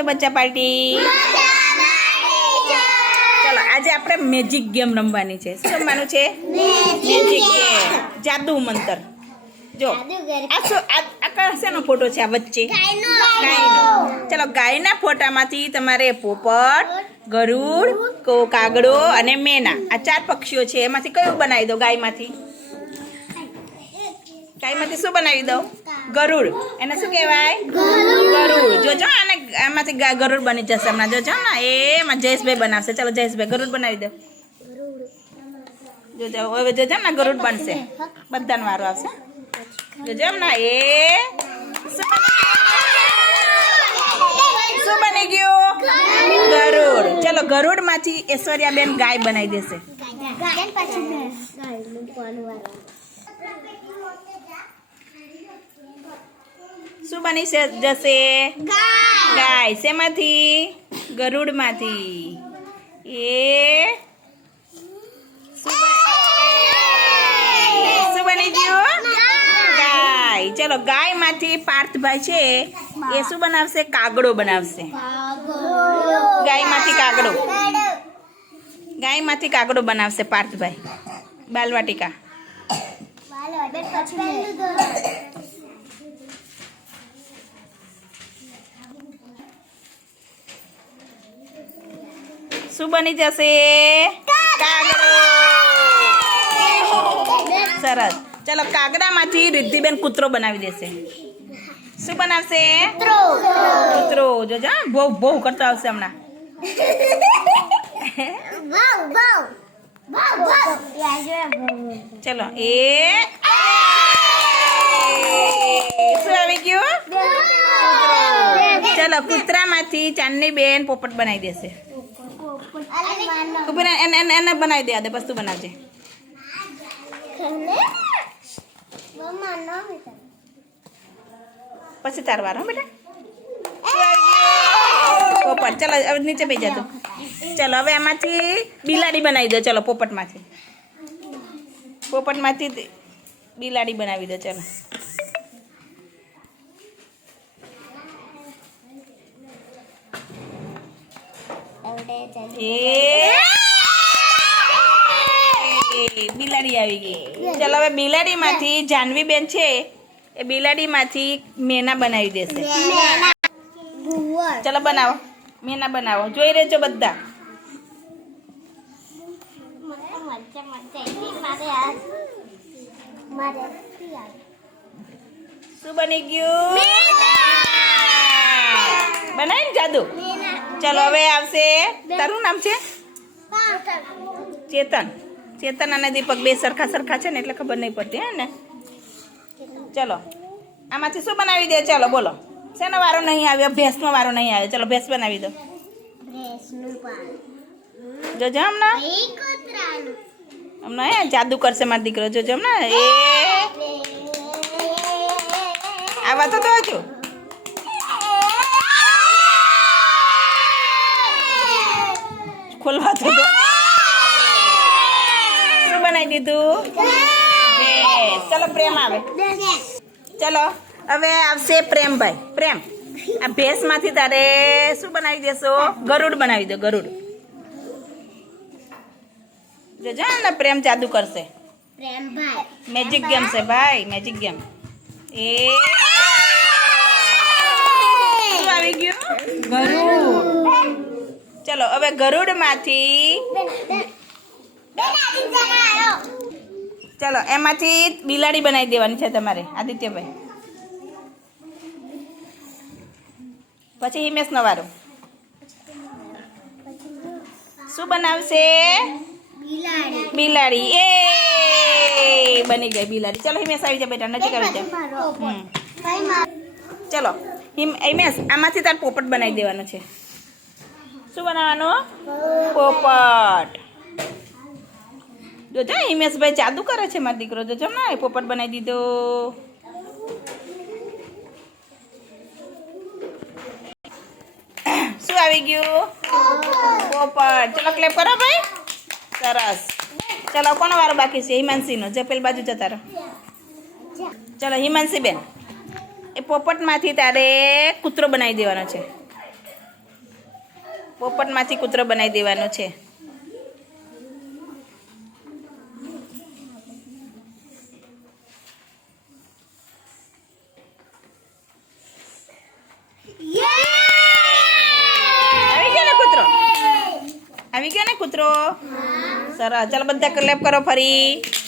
બચ્ચા પાર્ટી ચલો આજે આપણે મેજિક ગેમ રમવાની છે. શું રમવાનું છે? મેજિક ગેમ, જાદુ મંતર. જો આ શેનો ફોટો છે? આ વચ્ચે ગાયનો. ચલો ગાયના ફોટામાંથી તમારે પોપટ, ગરુડ, કાગડો અને મેના આ 4 પક્ષીઓ છે. એમાંથી કયું બનાવી દો? ગાયમાંથી શું બનાવી દો? ગરુડ. એને શું કહેવાય? ગરુડ. જોજો આને આમાંથી ગરુડ બની જશે હમણાં. જોજો ને એમાં જયેશભાઈ બનાવશે. ચલો જયેશભાઈ ગરુડ બનાવી દો. જોજો હવે જોજો ને ગરુડ બનશે. બધાનો વારો આવશે. જોજો હમણાં શું બની ગયું? ગરુડ. ચલો ગરુડમાંથી ઐશ્વર્યાબેન ગાય બનાવી દેશે. શું બની જશે? ગાય. શેમાંથી? ગરુડમાંથી. શું બની ગયું? ગાય. ચલો ગાયમાંથી પાર્થભાઈ છે એ શું બનાવશે? કાગડો બનાવશે. ગાયમાંથી કાગડો બનાવશે પાર્થભાઈ. બાલવાટિકા. શું બની જશે? કાગડો. સરસ. ચલો કાગડામાંથી રિદ્ધિબેન કૂતરો બનાવી દેશે. શું બનાવશે? કૂતરો. જોજો બહુ બહુ કરતો આવશે હમણાં. ચલો શું આવી ગયું? ચલો કૂતરામાંથી ચાંદની બેન પોપટ બનાવી દેશે. એને બનાવી દે. બસ તું બનાવજે. પછી તાર વાર. બેટા પોપટ. ચલો હવે નીચે બેસી જતો. ચલો હવે એમાંથી બિલાડી બનાવી દો. ચલો પોપટમાંથી બિલાડી બનાવી દો. ચલો બિલાડી આવી ગઈ. ચલો હવે બિલાડીમાંથી જાનવી બેન છે એ બિલાડીમાંથી મેના બનાવી દેશે. ચલો બનાવો. મેના બનાવો. જોઈ રહેજો બધા. શું બની ગયું? બનાવી ને જાદુ. ચલો હવે આવશે. તારું નામ છે? ચેતન અને દીપક બે સરખા છે ને એટલે ખબર નહીં પડતી. હે ને? ચલો આમાંથી શું બનાવી દે? ચલો બોલો. શેનો વારો નહીં આવ્યો? ભેંસનો વારો નહીં આવ્યો. ચલો ભેંસ બનાવી દો. જોજો હમણાં જાદુ કરશે મારો દીકરો. જોજો હમણાં આવા તો હજુ ખોલવા તો શું બનાવી દીધું? ભેંસ. ચલો પ્રેમ આવે. ચલો હવે આવશે પ્રેમભાઈ. પ્રેમ આ ભેંસમાંથી તારે શું બનાવી દેશો? ગરુડ બનાવી દો. ગરુડ. જોજો ને પ્રેમ જાદુ કરશે. મેજિક ગેમ છે ભાઈ. Magic game. શું આવી ગયું? ગરુડ. ચલો હવે ગરુડમાંથી ચલો એમાંથી બિલાડી બનાવી દેવાની છે તમારે આદિત્યભાઈ. પછી હિમેશનો વારો. શું બનાવશે? બિલાડી. બની ગઈ બિલાડી. ચલો હિમેશ આવી જા બેટા. નજીક આવી જા. ચલો હિમેશ આમાંથી તાર પોપટ બનાવી દેવાનો છે. શું બનાવવાનું? પોપટ. જોજો હિમેશભાઈ જાદુ કરે છે મારો દીકરો. જોજો ને પોપટ બનાવી દીધો. શું આવી ગયું? પોપટ. ચલો ક્લેપ કરો ભાઈ. સરસ. ચલો કોનો વારો બાકી છે? હિમાંશીનો. જે પેલી બાજુ જતા રહો. ચલો હિમાંશી બેન એ પોપટમાંથી તારે કૂતરો બનાવી દેવાનો છે. પોપટમાંથી કૂતરો બનાવી દેવાનો છે. આવી ગયો ને કૂતરો? આવી ગયો ને કૂતરો? સરસ. ચાલો બધા ક્લેપ કરો ફરી.